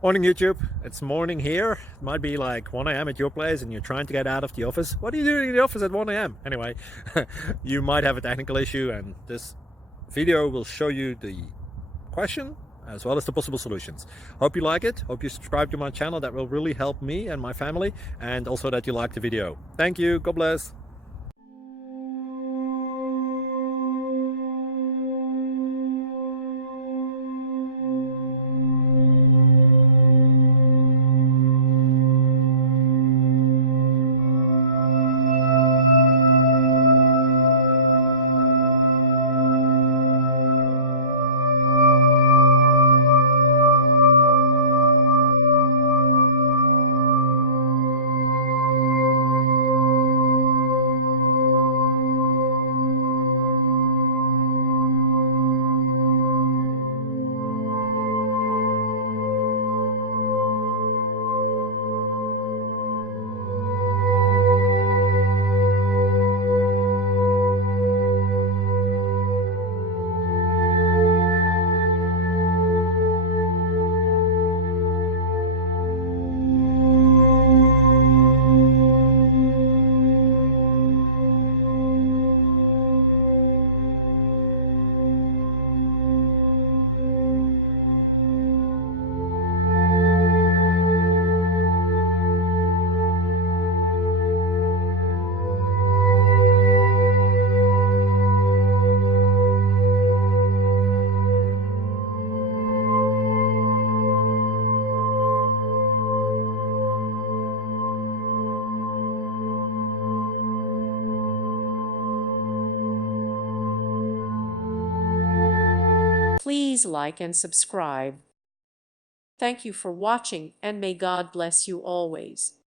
Morning YouTube, it's morning here. It might be like 1 a.m. at your place and you're trying to get out of the office. What are you doing in the office at 1 a.m.? Anyway, you might have a technical issue and this video will show you the question as well as the possible solutions. Hope you like it, hope you subscribe to my channel. That will really help me and my family, and also that you like the video. Thank you, God bless. Please like and subscribe. Thank you for watching, and may God bless you always.